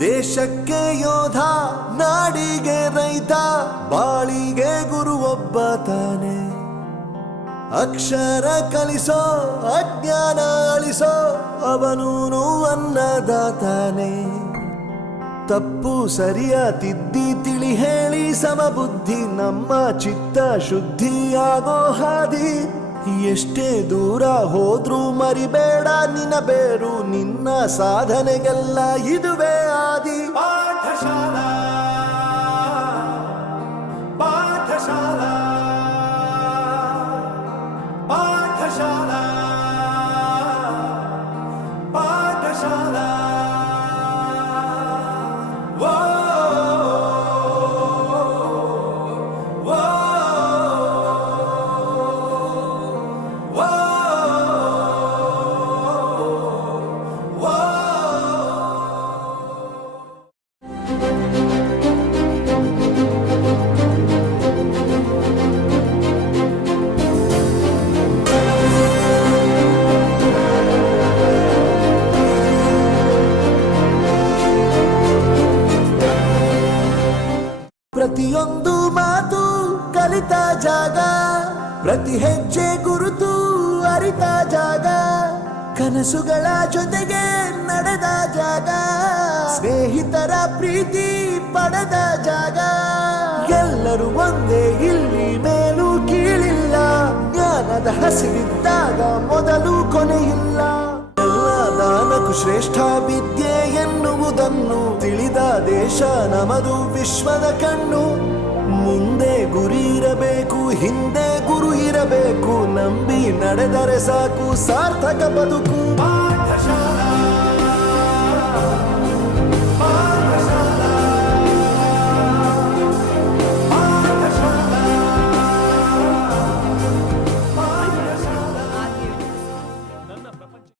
ದೇಶಕ್ಕೆ ಯೋಧ, ನಾಡಿಗೆ ರೈತ, ಬಾಳಿಗೆ ಗುರು ಒಬ್ಬ ತಾನೆ. ಅಕ್ಷರ ಕಲಿಸೋ, ಅಜ್ಞಾನ ಅಳಿಸೋ, ಅವನೂನು ಅನ್ನದಾತಾನೆ. ತಪ್ಪು ಸರಿಯ ತಿದ್ದಿ ತಿಳಿ ಹೇಳಿ ಸಮಬುದ್ಧಿ, ನಮ್ಮ ಚಿತ್ತ ಶುದ್ಧಿಯಾಗೋ ಹಾದಿ. ಎಷ್ಟೇ ದೂರ ಹೋದ್ರೂ ಮರಿಬೇಡ ನಿನ್ನ ಬೇರು, ನಿನ್ನ ಸಾಧನೆಗೆಲ್ಲ ಇದುವೇ ಆದಿ. ಪಾಠಶಾಲಾ ಪಾಠಶಾಲಾ ಪಾಠಶಾಲಾ ಪಾಠಶಾಲಾ. ಪ್ರತಿಯೊಂದು ಮಾತು ಕಲಿತ ಜಾಗ, ಪ್ರತಿ ಹೆಜ್ಜೆ ಗುರುತು ಅರಿತ ಜಾಗ, ಕನಸುಗಳ ಜೊತೆಗೆ ನಡೆದ ಜಾಗ, ಸ್ನೇಹಿತರ ಪ್ರೀತಿ ಪಡೆದ ಜಾಗ. ಎಲ್ಲರೂ ಒಂದೇ, ಇಲ್ಲಿ ಮೇಲೂ ಕೀಳಿಲ್ಲ, ಜ್ಞಾನದ ಹಸಿವಿದ್ದಾಗ ಮೊದಲು ಕೊನೆಯಿಲ್ಲ. ಎಲ್ಲ ದಾನಕ್ಕೂ ಶ್ರೇಷ್ಠ ವಿದ್ಯೆ ಎನ್ನುವುದನ್ನು ತಿಳಿದ ದೇಶ ನಮದು, ವಿಶ್ವದ ಕಣ್ಣು. ಮುಂದೆ ಗುರಿ ಇರಬೇಕು, ಹಿಂದೆ ಗುರು ಇರಬೇಕು, ನಂಬಿ ನಡೆದರೆ ಸಾಕು ಸಾರ್ಥಕ ಬದುಕು.